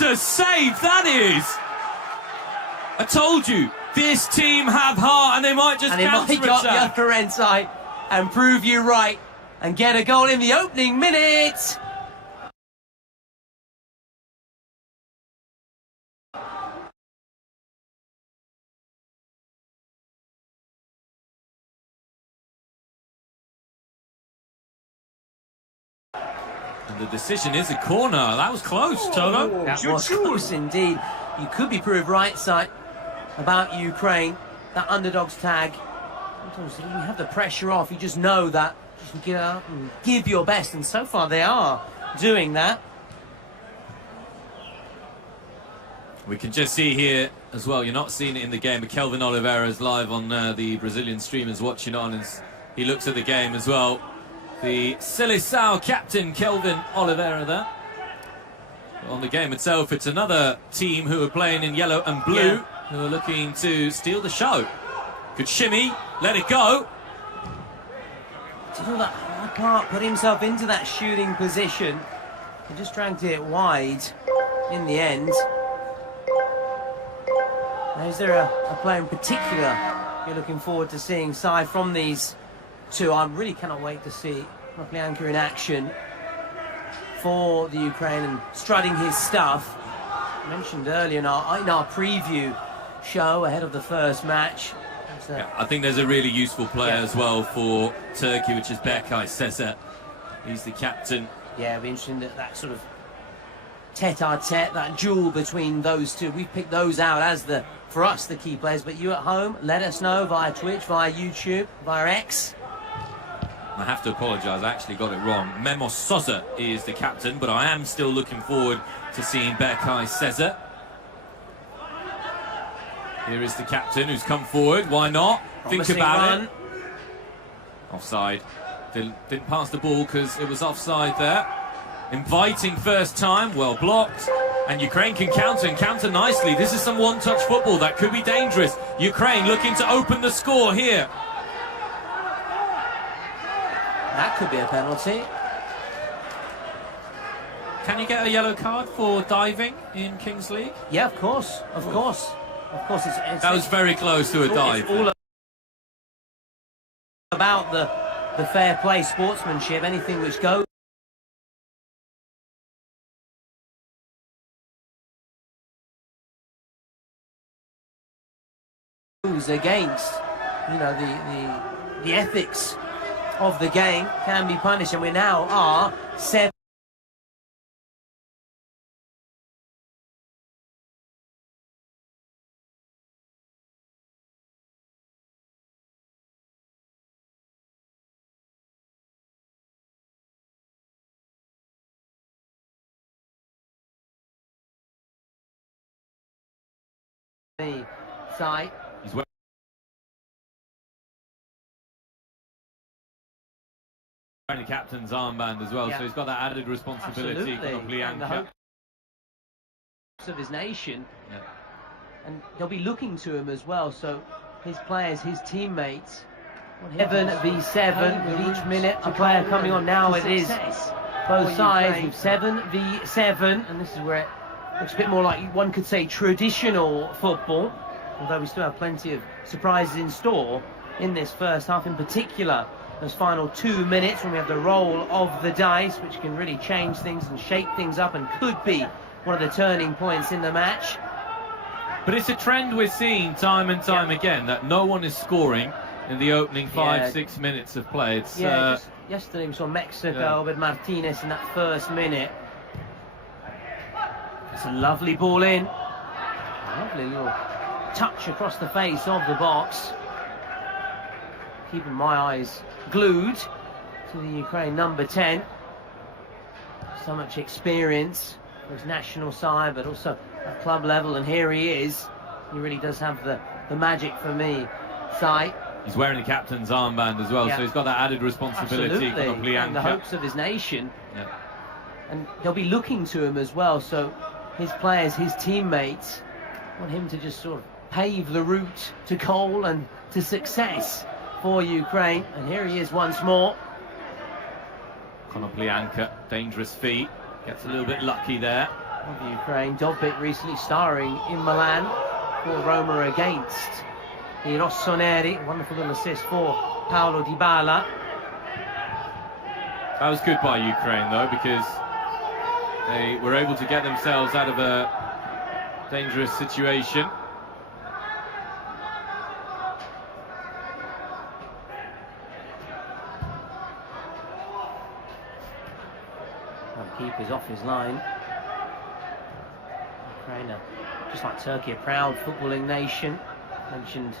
What a save that is! I told you, this team have heart and they might just counter-attack. And it might got the other end side and prove you right and get a goal in the opening minute. And the decision is a corner. That was close, Toto. That was close indeed. You could be proved right side about Ukraine. That underdog's tag. Sometimes when you have the pressure off, you just know that you can get up and give your best. And so far they are doing that. We can just see here as well, you're not seeing it in the game, but Kelvin Oliveira is live on the Brazilian streamers watching on as he looks at the game as well. The Seleção captain, Kelvin Oliveira there. On the game itself, it's another team who are playing in yellow and blue, who are looking to steal the show. Good shimmy, let it go. Did all that hard part, put himself into that shooting position. He just dragged it wide in the end. Now, is there a player in particular you're looking forward to seeing, Si, from these two? I really cannot wait to see Konoplyanka in action for the Ukraine and strutting his stuff. I mentioned earlier in our preview show ahead of the first match. I think there's a really useful player as well for Turkey, which is Berkay Sezer. He's the captain. Yeah, it'll be interesting that sort of tete-a-tete, that duel between those two. We've picked those out as for us, the key players. But you at home, let us know via Twitch, via YouTube, via X. I have to apologise, I actually got it wrong. Memo Sosa is the captain, but I am still looking forward to seeing Berkay Sezer. Here is the captain who's come forward. Why not? Promising Think about run. it. Offside. Didn't pass the ball because it was offside there. Inviting first time, well blocked. And Ukraine can counter and counter nicely. This is some one-touch football that could be dangerous. Ukraine looking to open the score here. That could be a penalty. Can you get a yellow card for diving in Kings League? Yeah, of course. Of course. Of course. That was very close to a dive. It's all about the fair play, sportsmanship, anything which goes against, you know, the ethics of the game can be punished, and we now are 7. Side. He's wearing the captain's armband as well, so he's got that added responsibility. And the hopes of his nation, and they'll be looking to him as well. So his players, his teammates. 7v7 with each minute. A player coming on now. It is both sides with 7v7, and this is where it looks a bit more like, one could say, traditional football. Although we still have plenty of surprises in store in this first half, in particular those final 2 minutes when we have the roll of the dice, which can really change things and shake things up and could be one of the turning points in the match. But it's a trend we're seeing time and time again, that no one is scoring in the opening 5-6 minutes of play. It's, yesterday we saw Mexico with Martinez in that first minute. It's a lovely ball in. A lovely little touch across the face of the box. Keeping my eyes glued to the Ukraine number 10. So much experience for his national side, but also at club level, and here he is. He really does have the magic for me, Si. He's wearing the captain's armband as well, so he's got that added responsibility. Absolutely, and the hopes of his nation. And they'll be looking to him as well, so his players, his teammates, want him to just sort of pave the route to goal and to success for Ukraine. And here he is once more. Konoplyanka, dangerous feet, gets a little bit lucky there. of Ukraine. Dovbyk recently starring in Milan for Roma against the Rossoneri. Wonderful little assist for Paulo Dybala. That was good by Ukraine, though, because they were able to get themselves out of a dangerous situation. Keeper's off his line. Ukraine, just like Turkey, a proud footballing nation. Mentioned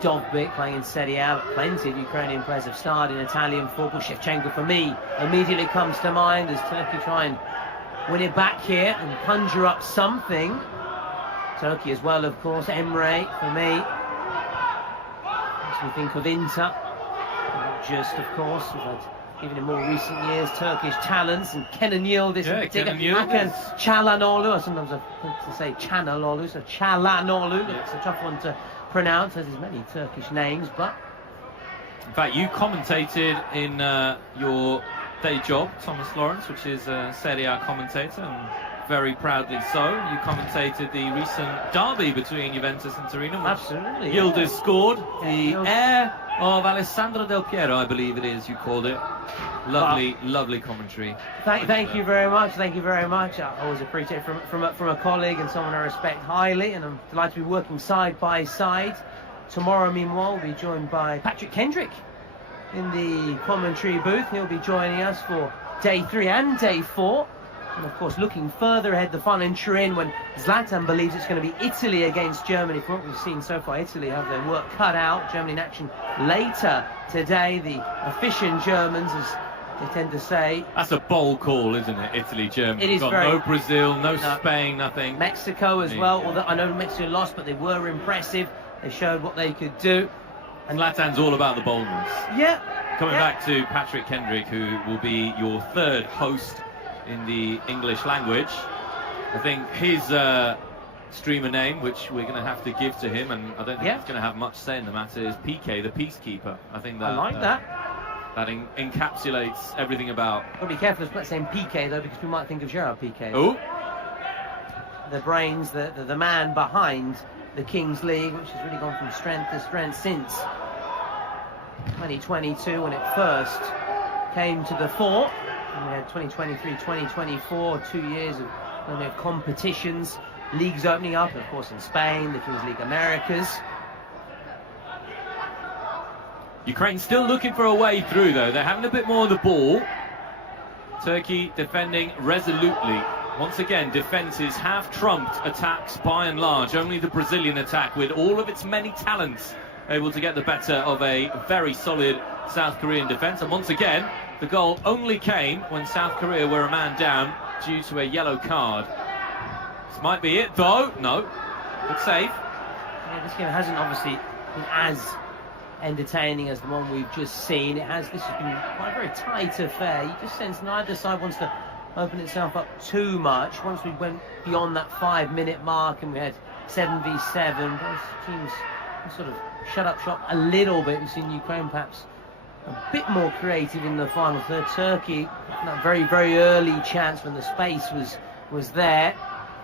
Dovbyk playing in Serie A. Plenty of Ukrainian players have starred in Italian football. Shevchenko, for me, immediately comes to mind as Turkey try and win it back here and conjure up something. Turkey as well, of course. Emre, for me. Makes me think of Inter. Not just, of course, we've had, even in more recent years, Turkish talents, and Kenan Yildiz in particular. Hakan Çalhanoğlu, or sometimes I think to say Çalhanoğlu, so Çalhanoğlu. Yeah. It's a tough one to pronounce, as there's many Turkish names, but... In fact, you commentated in your day job, Thomas Lawrence, which is a Serie A commentator, and very proudly so. You commentated the recent derby between Juventus and Torino. Absolutely. Yildiz scored. The heir of Alessandro Del Piero, I believe it is, you called it. Lovely, lovely commentary. Thank you very much. Thank you very much. I always appreciate it from a colleague and someone I respect highly, and I'm delighted to be working side by side. Tomorrow, meanwhile, we'll be joined by Patrick Kendrick in the commentary booth. He'll be joining us for day 3 and day 4. And of course, looking further ahead, the final in Turin, when Zlatan believes it's going to be Italy against Germany. From what we've seen so far, Italy have their work cut out. Germany in action later today. The efficient Germans, as they tend to say. That's a bold call, isn't it? Italy, Germany. It is. Got no Brazil, no Spain, nothing. Mexico as well. Although I know Mexico lost, but they were impressive. They showed what they could do. And Zlatan's all about the boldness. Yeah. Coming back to Patrick Kendrick, who will be your third host in the English language. I think his streamer name, which we're going to have to give to him, and I don't think he's going to have much say in the matter, is PK, the Peacekeeper. I think that. I like that. That encapsulates everything about. Got to be careful of saying PK though, because we might think of Gerard Piqué. Oh. The brains, the man behind the Kings League, which has really gone from strength to strength since 2022, when it first came to the fore. And we had 2023, 2024, 2 years of competitions, leagues opening up, and of course in Spain, the Kings League Americas. Ukraine still looking for a way through, though. They're having a bit more of the ball. Turkey defending resolutely. Once again, defences have trumped attacks by and large. Only the Brazilian attack, with all of its many talents, able to get the better of a very solid South Korean defence. And once again, the goal only came when South Korea were a man down due to a yellow card. This might be it, though. No. Good save. Yeah, this game hasn't obviously been as entertaining as the one we've just seen. This has been quite a very tight affair. You just sense neither side wants to open itself up too much. Once we went beyond that 5-minute mark and we had 7v7, both teams sort of shut up shop a little bit. We've seen Ukraine perhaps a bit more creative in the final third. Turkey, that very, very early chance when the space was there,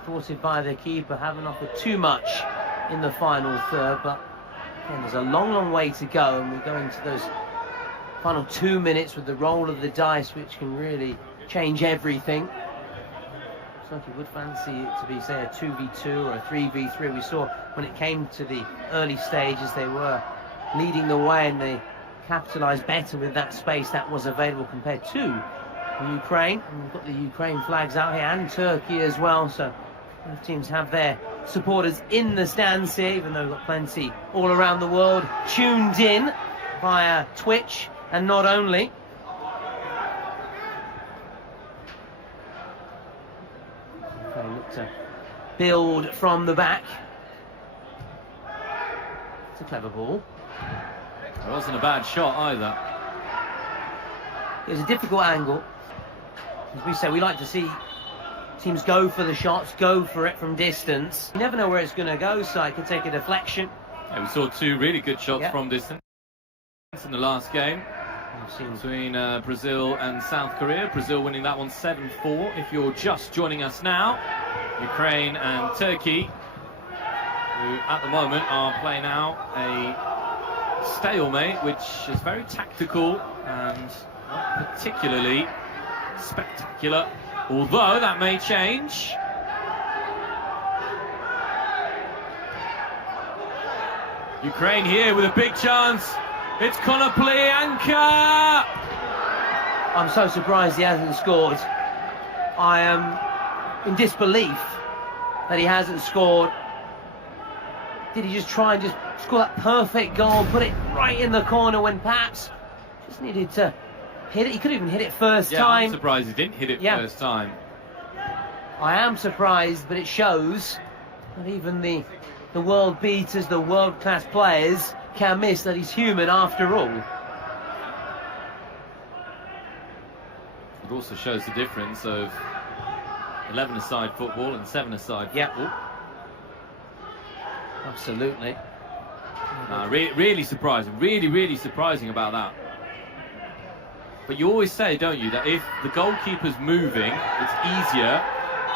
thwarted by the keeper, haven't offered too much in the final third, but again, there's a long, long way to go, and we're going to those final 2 minutes with the roll of the dice, which can really change everything. Turkey would fancy it to be, say, a 2v2 or a 3v3. We saw when it came to the early stages, they were leading the way, and they capitalised better with that space that was available compared to Ukraine. And we've got the Ukraine flags out here, and Turkey as well, so both teams have their supporters in the stands here, even though we've got plenty all around the world tuned in via Twitch, and not only. Okay, look to build from the back. It's a clever ball. It wasn't a bad shot either. It was a difficult angle. As we say, we like to see teams go for the shots, go for it from distance. You never know where it's going to go, so it could take a deflection. Yeah, we saw 2 really good shots from distance in the last game. between Brazil and South Korea. Brazil winning that one 7-4. If you're just joining us now, Ukraine and Turkey, who at the moment are playing out a stalemate, which is very tactical and not particularly spectacular, although that may change. Ukraine here with a big chance. It's Konoplyanka! I'm so surprised he hasn't scored. I am in disbelief that he hasn't scored. Did he just try and just score that perfect goal, put it right in the corner when perhaps just needed to hit it? He could even hit it first time. I'm surprised he didn't hit it first time. I am surprised, but it shows that even the world beaters, the world-class players, can miss, that he's human after all. It also shows the difference of 11-a-side football and 7-a-side football. Absolutely. Really surprising. Really surprising about that. But you always say, don't you, that if the goalkeeper's moving, it's easier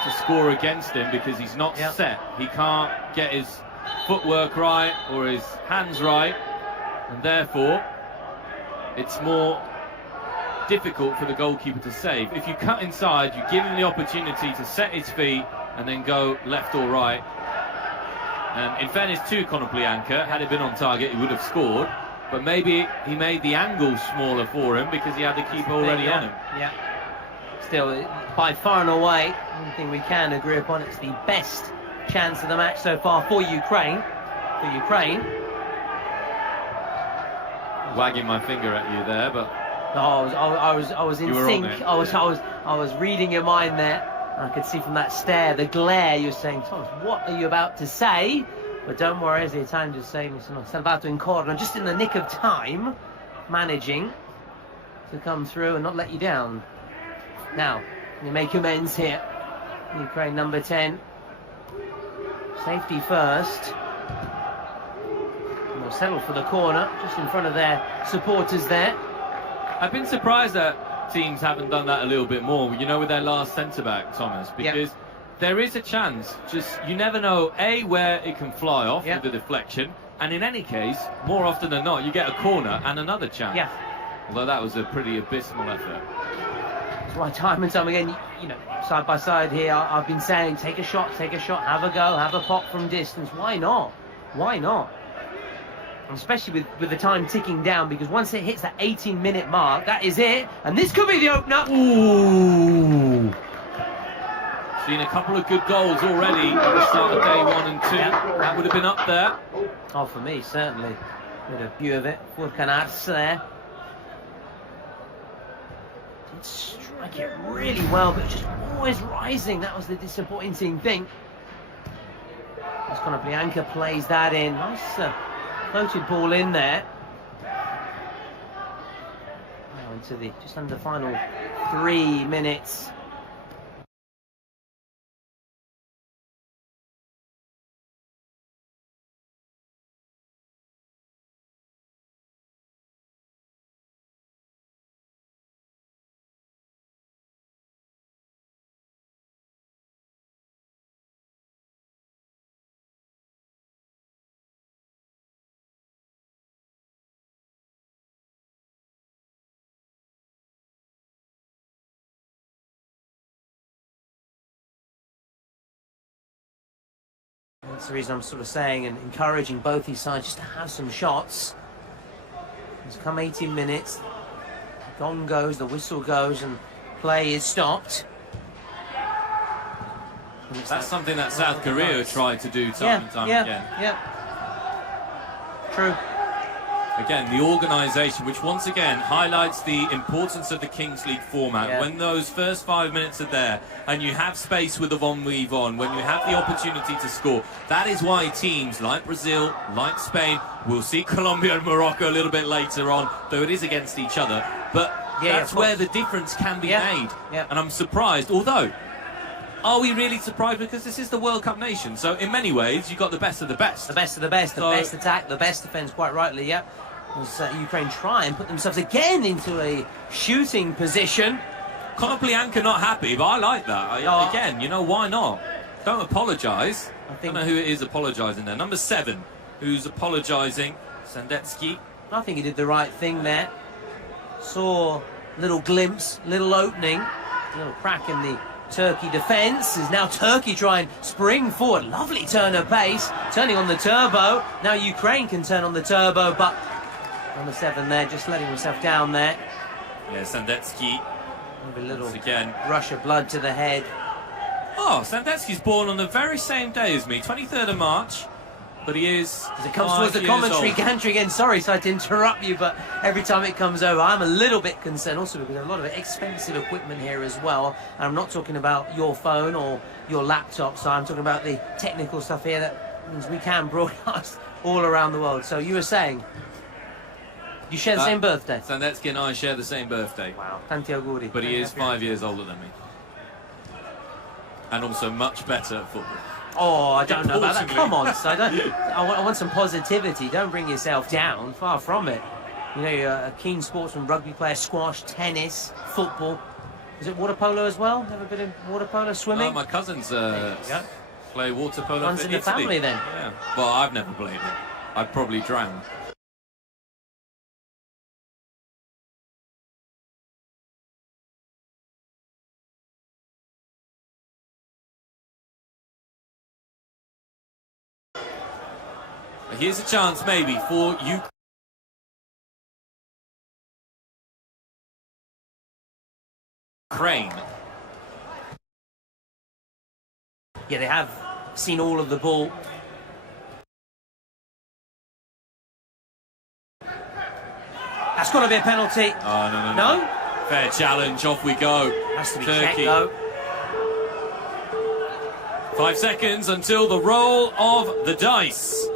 to score against him because he's not set. He can't get his footwork right or his hands right, and therefore it's more difficult for the goalkeeper to save. If you cut inside, you give him the opportunity to set his feet and then go left or right. And in fairness to Konoplyanka, had it been on target, he would have scored. But maybe he made the angle smaller for him because he had the keeper already on him. Yeah. Still, by far and away, one thing we can agree upon, it's the best chance of the match so far for Ukraine. Wagging my finger at you there, but I was in sync. I was reading your mind there. I could see from that stare, the glare. You're saying, Thomas, what are you about to say? But don't worry, as the Italian just saying, Salvato in corner, just in the nick of time, managing to come through and not let you down. Now, you make amends here. Ukraine number 10. Safety first. And they'll settle for the corner, just in front of their supporters there. I've been surprised that teams haven't done that a little bit more, you know, with their last centre-back, Thomas, because there is a chance, just you never know, A, where it can fly off with the deflection, and in any case, more often than not, you get a corner and another chance. Yeah. Although that was a pretty abysmal effort. That's why time and time again, you know, side by side here, I've been saying, take a shot, have a go, have a pop from distance. Why not? Why not? And especially with the time ticking down, because once it hits that 18-minute mark, that is it. And this could be the opener. Ooh! Seen a couple of good goals already at the start of day 1 and 2. That would have been up there. Oh, for me, certainly. With a view of it. Furkanarts there. Did strike it really well, but just always rising. That was the disappointing thing. As Konoplyanka plays that in. Nice floated ball in there. Now into the just under the final 3 minutes. That's the reason I'm sort of saying and encouraging both these sides just to have some shots. It's come 18 minutes, the gong goes, the whistle goes, and play is stopped. That's something that South Korea tried to do time and time again. Yeah. True. Again, the organisation, which once again highlights the importance of the Kings League format. Yeah. When those first 5 minutes are there and you have space with the Von Weave on, when you have the opportunity to score, that is why teams like Brazil, like Spain, we'll see Colombia and Morocco a little bit later on, though it is against each other, but that's where the difference can be made. Yeah. And I'm surprised, although, are we really surprised? Because this is the World Cup nation, so in many ways you've got the best of the best. The best of the best, the best attack, the best defence, quite rightly, yeah. as Ukraine try and put themselves again into a shooting position. Konoplyanka not happy, but I like that. Again, you know, why not? Don't apologise. I don't know who it is apologising there. Number 7, who's apologising. Sandetsky. I think he did the right thing there. Saw a little glimpse, little opening, a little crack in the Turkey defence. Is now Turkey trying spring forward. Lovely turn of pace, turning on the turbo. Now Ukraine can turn on the turbo, but number 7 there, just letting himself down there. Yeah, Sandetsky. Maybe a little again. rush of blood to the head. Oh, Sandetsky's born on the very same day as me, 23rd of March. But he is. As it comes towards the commentary gantry again, sorry to interrupt you, but every time it comes over, I'm a little bit concerned also because there's a lot of expensive equipment here as well. And I'm not talking about your phone or your laptop, so I'm talking about the technical stuff here that means we can broadcast all around the world. So you were saying you share the same birthday? Sandetsky and I share the same birthday. Wow, tanti auguri. But he is 5 years older than me. And also much better at football. Oh, I don't know about that. Come on, so I want some positivity. Don't bring yourself down. Far from it. You know, you're a keen sportsman, rugby player, squash, tennis, football. Is it water polo as well? Ever been in water polo, swimming? My cousins play water polo. Runs in the family then. Yeah. Well, I've never played it. I'd probably drown. Here's a chance maybe for Ukraine. Yeah, they have seen all of the ball. That's got to be a penalty. Oh, no. Fair challenge, off we go. Has to be Turkey. checked, though. 5 seconds until the roll of the dice.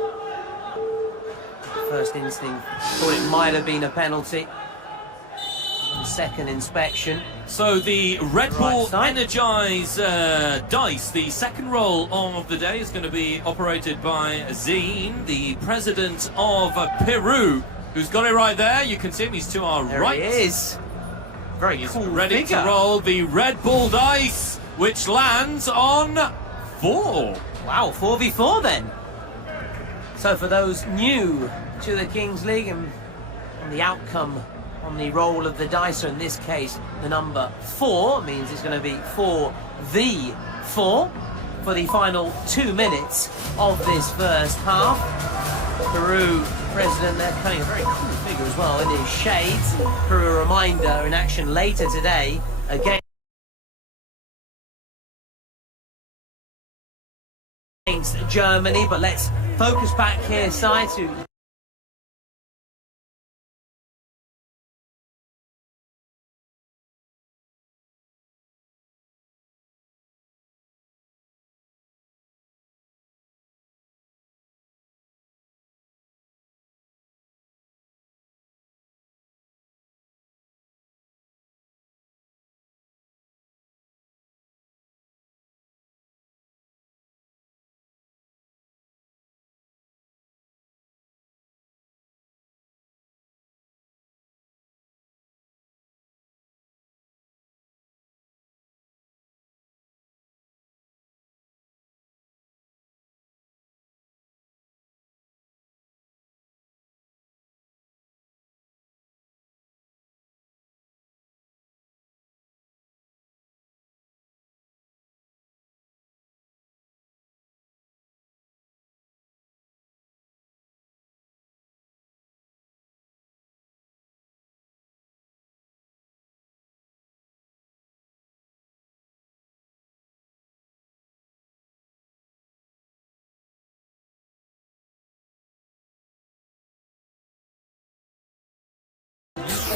First instinct thought it might have been a penalty. Second inspection. So the Red Bull Energize dice, the second roll of the day, is going to be operated by Zine, the president of Peru, who's got it right there. You can see him, he's to our right. There he is. Very He's cool ready figure. to roll the Red Bull dice, which lands on 4. Wow, 4v4 then. So for those new to the Kings League and the outcome on the roll of the dice, so in this case the number 4 means it's going to be 4v4 for the final 2 minutes of this first half. Peru president there cutting a very cool figure as well in his shades. Peru a reminder in action later today against Germany, but let's focus back here side to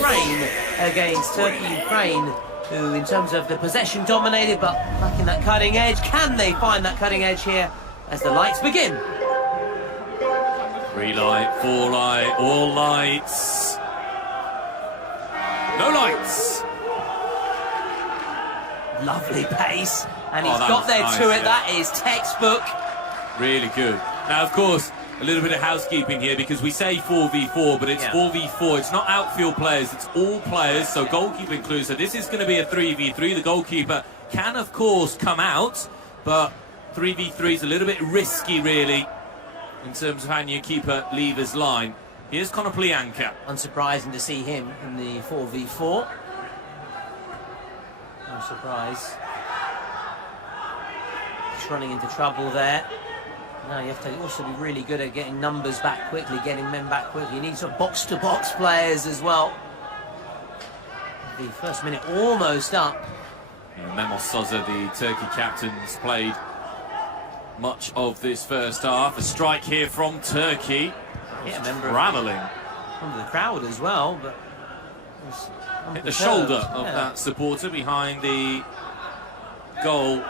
Ukraine against Turkey. Ukraine, who in terms of the possession dominated, but lacking that cutting edge. Can they find that cutting edge here as the lights begin? 3 light, 4 light, all lights. No lights. Lovely pace, and he's that got was there nice, to it. yeah. That is textbook. Really good. Now, of course, a little bit of housekeeping here, because we say 4v4, but it's 4v4. It's not outfield players, it's all players, so goalkeeper included. So this is going to be a 3v3. The goalkeeper can, of course, come out, but 3v3 is a little bit risky, really, in terms of how your keeper leave his line. Here's Konoplyanka. Unsurprising to see him in the 4v4. No surprise. Just running into trouble there. Now you have to also be really good at getting numbers back quickly, getting men back quickly. You need some box-to-box players as well. The first minute almost up. Memos Sosa, the Turkey captain, has played much of this first half. A strike here from Turkey. Yeah, member travelling. Under the crowd as well, but hit the shoulder of that supporter behind the goal.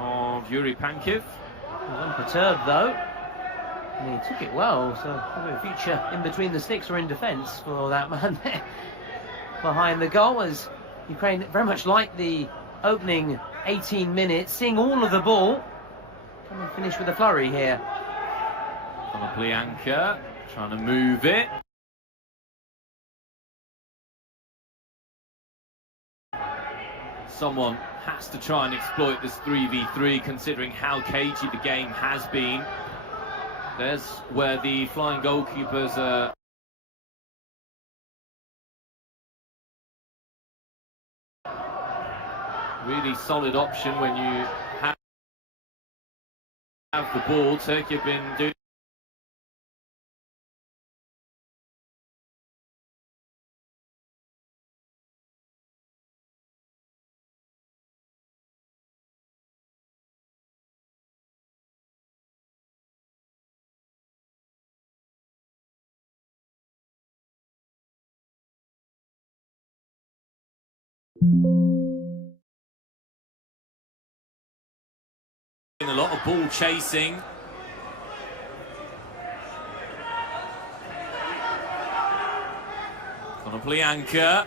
Of Yuri Pankiv. Unperturbed though. And he took it well, so a future in between the sticks or in defence for that man there behind the goal, as Ukraine very much like the opening 18 minutes, seeing all of the ball. Come and finish with a flurry here. Konoplyanka trying to move it. Someone has to try and exploit this 3v3, considering how cagey the game has been. There's where the flying goalkeepers are. Really solid option when you have the ball. Turkey have been doing. A lot of ball chasing. Konoplyanka.